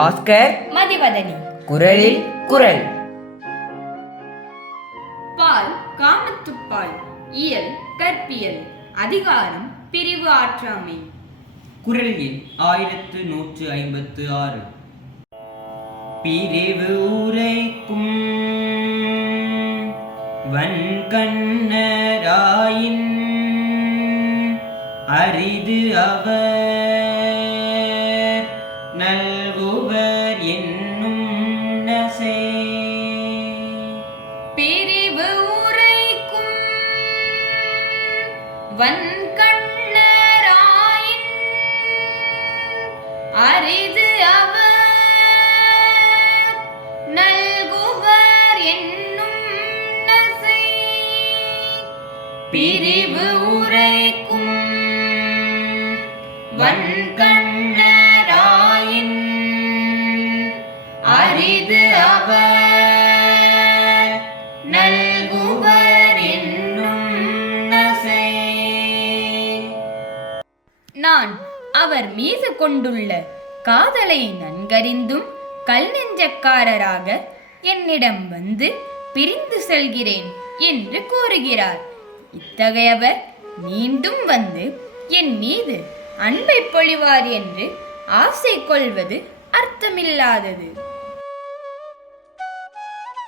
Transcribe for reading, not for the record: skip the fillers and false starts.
பாஸ்கர் மதிவதனி. குரலில் குரல். பால் காமத்துப்பால். இயல் கற்பியல். அதிகாரம் பிரிவு ஆற்றாமை. குரல் எண் 1156. பிரிவு உரைக்கும் வன்கண்ணராயின் அரிது அவர் நல்குவர் என்னும் நசை. பிரிவு உரைக்கும் வன்கண்ணராயின் அரிது அவர் நல்குவர் என்னும் நசை. பிரிவு உரைக்கும் வன்கண்ணராயின் அரிது அவர் நல்குவர் என்னும் நசை. நான் அவர் மீது கொண்டுள்ள காதலை நன்கறிந்தும் கல் நெஞ்சக்காரராக என்னிடம் வந்து பிரிந்து செல்கிறேன் என்று கூறுகிறார். இத்தகையவர் மீண்டும் வந்து என் மீது அன்பை பொழிவார் என்று ஆசை கொள்வது அர்த்தமில்லாதது.